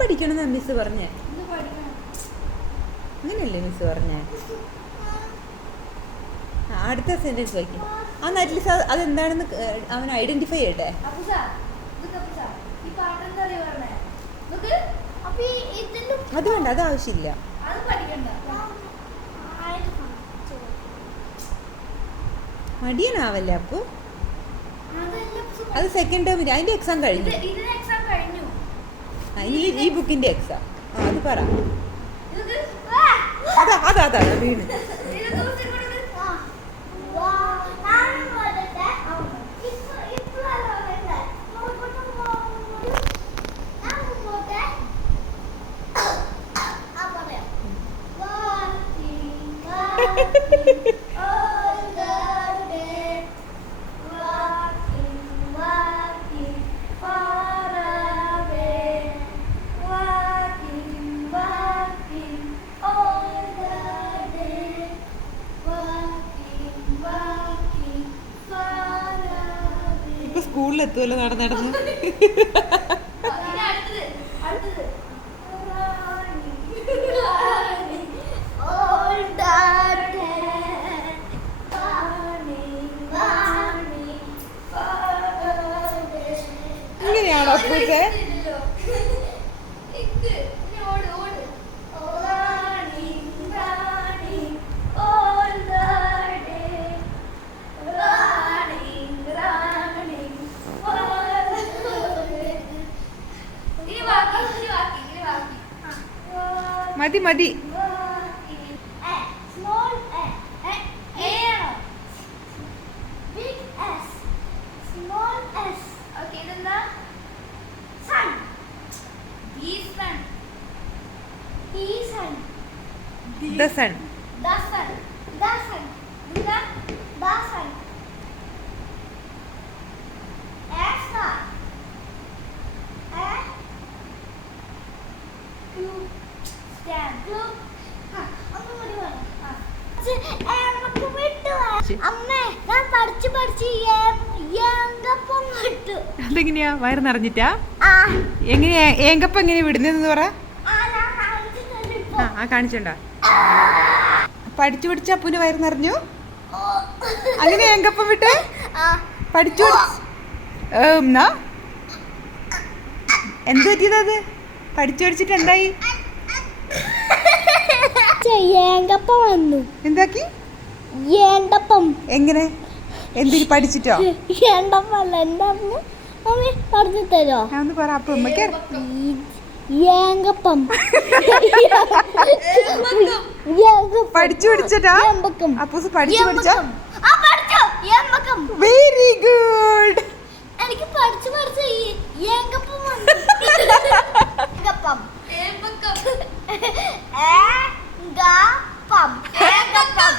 പഠിക്കണമെന്ന് മിസ് പറഞ്ഞേ. അങ്ങനെയല്ലേ മിസ് പറഞ്ഞേ? അടുത്ത സെന്റൻസ് വായിക്കും. അന്ന് അറ്റ്ലീസ്റ്റ് അതെന്താണെന്ന് അവൻ ഐഡന്റിഫൈ ചെയ്യട്ടെ. അത് വേണ്ട, അത് ആവശ്യമില്ല. മടിയനാവല്ലേ അപ്പു? അത് സെക്കൻഡ് ടേമിന് അതിന്റെ എക്സാം കഴിഞ്ഞു. ഈ ബുക്കിന്റെ എക്സാം. അത് പറ. അതാ വീണ്. സ്കൂളിലെത്തുമല്ലോ നടന്ന്. ഇങ്ങനെയാണോ അപ്പൂസേ? മതി മതി. The sun. The sun. The sun. The sun. Extra. അതെങ്ങനെയാ? വയറ് നിറഞ്ഞിട്ടാ? എങ്ങനെയാ ഏങ്കപ്പം എങ്ങനെയാ വിടുന്നതെന്ന് പറ. ആ കാണിച്ചോണ്ടാ? പഠിച്ചു പഠിച്ച അപ്പൂന് വയറ് നിറഞ്ഞു. അങ്ങനെ ഏങ്കപ്പം വിട്ട് പഠിച്ചു എന്നാ എന്ത് പറ്റിയതാ? അത് പഠിച്ചു പഠിച്ചിട്ട് എന്തായി? ഏങ്കപ്പം വന്നു. എന്താക്കി? ഏങ്കപ്പം. എങ്ങനെ? എന്തിന് പഠിച്ചിട്ടോ? ഏങ്കപ്പല്ല, എന്താ പറഞ്ഞു തരോ? ഒന്ന് പറ. അപ്പൊ അമ്മക്ക് ഏങ്കപ്പം പഠിച്ചു പഠിച്ചിട്ടാ? അപ്പൂസ് പഠിച്ചു പഠിച്ച. Very good. എനിക്ക് പഠിച്ചു പഠിച്ച ഏങ്കപ്പം വന്നു. ഏങ്കപ്പം ഏങ്കപ്പം ഏങ്കപ്പം.